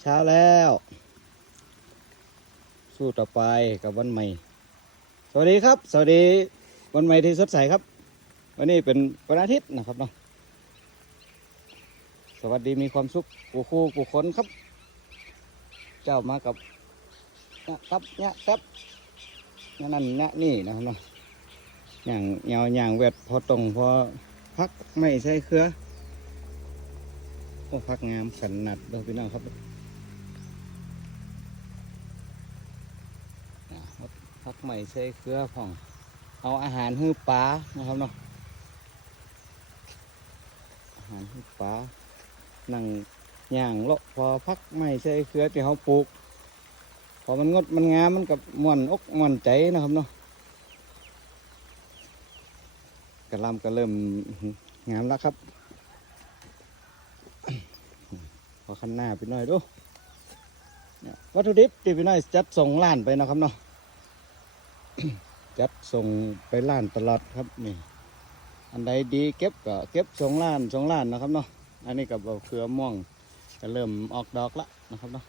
เช้าแล้ว สู้ต่อไปกับวันใหม่ สวัสดีครับ สวัสดีวันใหม่ที่สดใสครับ วันนี้เป็นวันอาทิตย์นะครับเนาะสวัสดีมีความสุขกูคู่กูคนครับ เจ้ามากับนะครับเนี่ยครับนั่นนั่นนะนี่นะครับเนาะอย่างเงาอย่างเวทพอตรงพอพักไม่ใช่เครือโอ้พักงามขนาดเด้อพี่น้องครับ พักไม่ใช่เครือพ่อง เอาอาหารให้ปลานะครับเนาะอาหารให้ปลานั่งย่างเลาะพอพักไม่ใช่เครือที่เขาปลูก พอมันงดมันงามมันกับม่วนอกม่วนใจนะครับเนาะกระลำก็เริ่มงามแล้วครับพอขั้นหน้าไปหน่อยดูวัตถุดิบที่ไปหน่อยจัดส่งล้านไปนะครับเนาะ จัดส่งไปล้านตลอดครับนี่ อันใดดีเก็บก็เก็บส่งล้านส่งล้านนะครับเนาะอันนี้กับเครือม่วงก็เริ่มออกดอกละนะครับเนาะ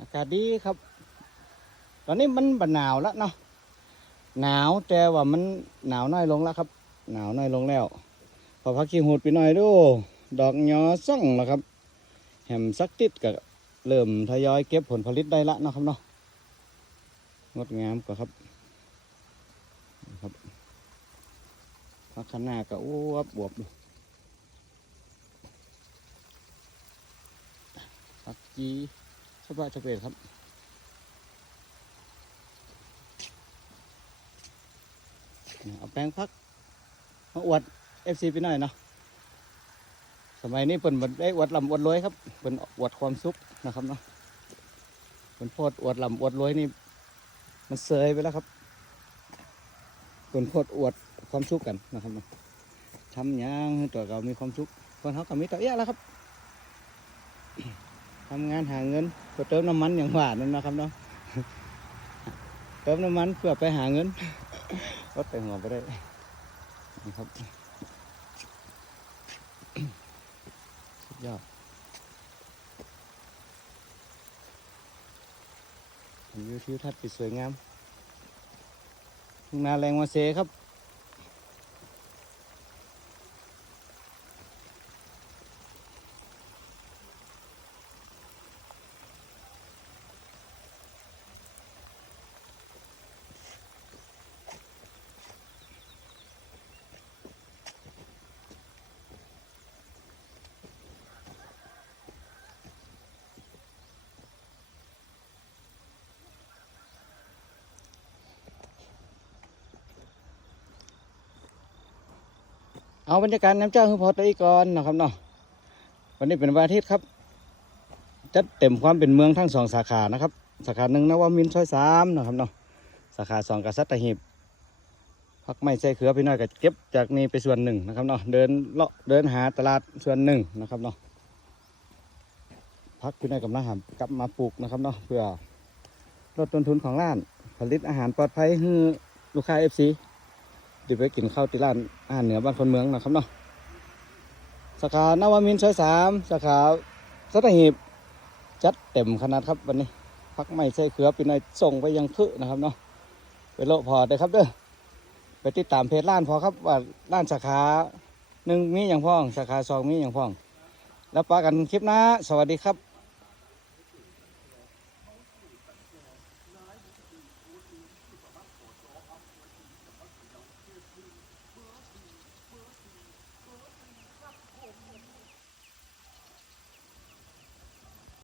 อากาศดีครับ ตอนนี้มันบหนาวแล้วเนาะหนาวแต่ว่ามันหนาวน้อยลงแล้วครับ หนาวน้อยลงแล้ว พอพักขี้หูดไปหน่อยดู ดอกยอซ่องแล้วครับ แหมสักติดก็ เริ่มทยอยเก็บผลผลิตได้ละนะครับเนาะงดงามกว่าครับนะครับพักข้างหน้าก็อ้วบบวบพักจีสบายสบายครับเอาแป้งพักมาอวดเอฟซีไปหน่อยเนาะ มัยนี้เปิ่นบ่ได้อวดลำอวดรวยครับเปิ่นอวดความสุขนะครับเนาะเปิ่นโพดอวดลำอวดรวยนี่มันเซยไปแล้วครับเปิ่นโพดอวดความสุขกันนะครับเนาะทำยังตัวเรามีความสุขคนเขาก็มีตัวเอี้ยแล้วครับทำงานหาเงินเพื่อเติมน้ำมันอย่างหวานั่นนะครับเนาะเติมน้ำมันเพื่อไปหาเงินรถไปหัวไปได้นะครับ สุด ยอดวิวทิวทัศน์ที่สวยงามทุ่งนาแรงมาเซครับ เอาบรรยากาศน้ำเจ้าคือพอตอีกก่อนนะครับเนาะวันนี้เป็นวันอาทิตย์ครับจัดเต็มความเป็นเมืองทั้งสองสาขานะครับ สาขาหนึ่งนวมินซอยสามนะครับเนาะสาขาสองกษัตริย์หิบพักไม่ใช่เขือพี่น้อยก็เก็บจากนี้ไปส่วนหนึ่งนะครับเนาะเดินเลาะเดินหาตลาดส่วนหนึ่งนะครับเนาะพักพี่น้อยกำลังหากลับมาปลูกนะครับเนาะเพื่อลดต้นทุนของร้านผลิตอาหารปลอดภัยให้ลูกค้าเอฟซี ดิไปกินข้าวที่ร้านอาหารเหนือบ้านคนเมืองนะครับเนาะสาขานวมินทร์ซอยสามสาขาสัตหีบจัดเต็มขนาดครับวันนี้พักไม่ใช่เขือปีนอยส่งไปยังพืนะครับเนาะไปโลพอได้ครับเด้อไปติดตามเพจร้านพอครับว่าร้านสาขาหนึ่งมีอย่างพ้อง สาขาสองมีอย่างพ้อง แล้วปากันคลิปหน้าสวัสดีครับ